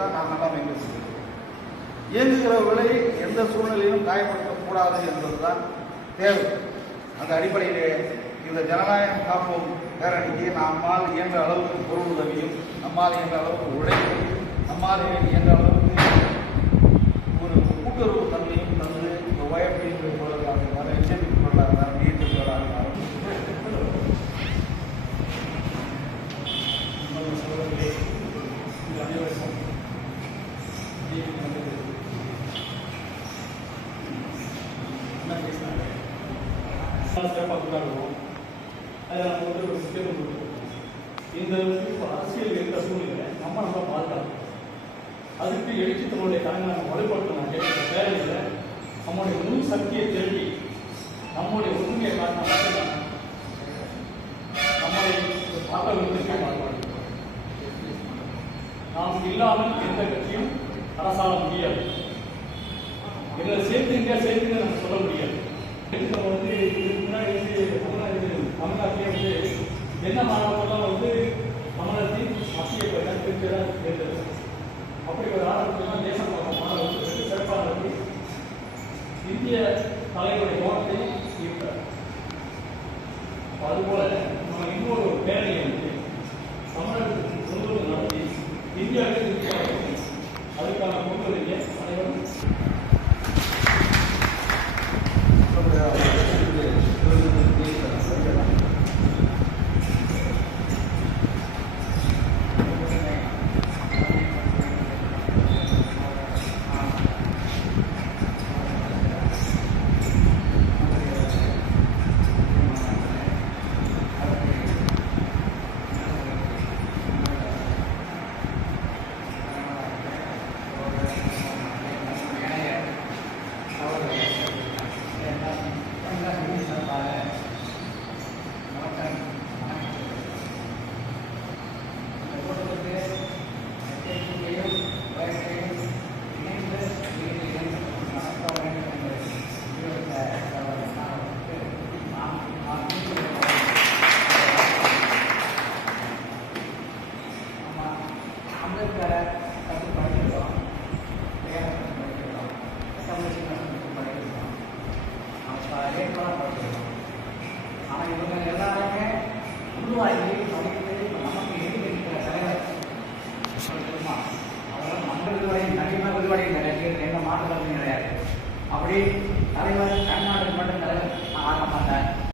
தான் நான் நல்லா மெயின்டைன் செய்கிறேன். இயங்குகிறவர்களை எந்த சூழ்நிலையிலும் காயப்படுத்தக்கூடாது என்பதுதான் தேவை. அந்த அடிப்படையிலே இந்த ஜனநாயகம் காப்போம் பேரணிக்கு நம்மால் இயன்ற அளவுக்கு பொருள் உதவியும், நம்மால் இயன்ற அளவுக்கு உழைப்பையும், நம்மால் இயன்ற அளவுக்கு ஒரு கூட்டுறவு தன்மையும் தந்து இந்த OFD பொருளாக இருந்தாலும், HMP பொருளாக இருந்தாலும், DHP பொருளாக இருந்தாலும் சிறப்பாக கொண்டாடுவோம். அதை நம்ம ஒரு முக்கியத்துவம் கொடுக்கணும். இந்த அரசியல் இருக்கிற சூழ்நிலை நம்ம பாதுகாக்கணும். அதுக்கு எழுச்சி தமிழுடைய கலைஞர் நம்ம வலுப்படுத்தணும். இந்த பேரணியில் நம்முடைய முன் சக்தியை திரட்டி நம்முடைய உண்மையை காட்டினா மட்டும்தான் நம்மளை பார்க்க மாறுபாடு. நாம் இல்லாமல் எந்த கட்சியும் அரசாள முடியாது. எங்களை சேர்த்துங்க நம்ம சொல்ல முடியாது. நம்ம வந்து இதுக்கு முன்னாடி தமிழ்நாட்டிலே என்ன மாணவர்கள்லாம் தமிழகத்தின் மத்திய திருச்சிதான் தேர்ந்தது. அப்படி ஒரு ஆரம்பத்தில் தேசம் மாணவர்கள் சிறப்பாக இந்திய தலைவருடைய கவனத்தை ஈர்த்தார். அதுபோல நம்ம இன்னொரு பேரணியை தமிழகத்துக்கு சொந்தம் நடத்தி இந்தியாவுக்கு அதுக்கான பொறுப்புடைய அனைவரும் ஆனால் இவங்க எல்லாருமே உருவாகி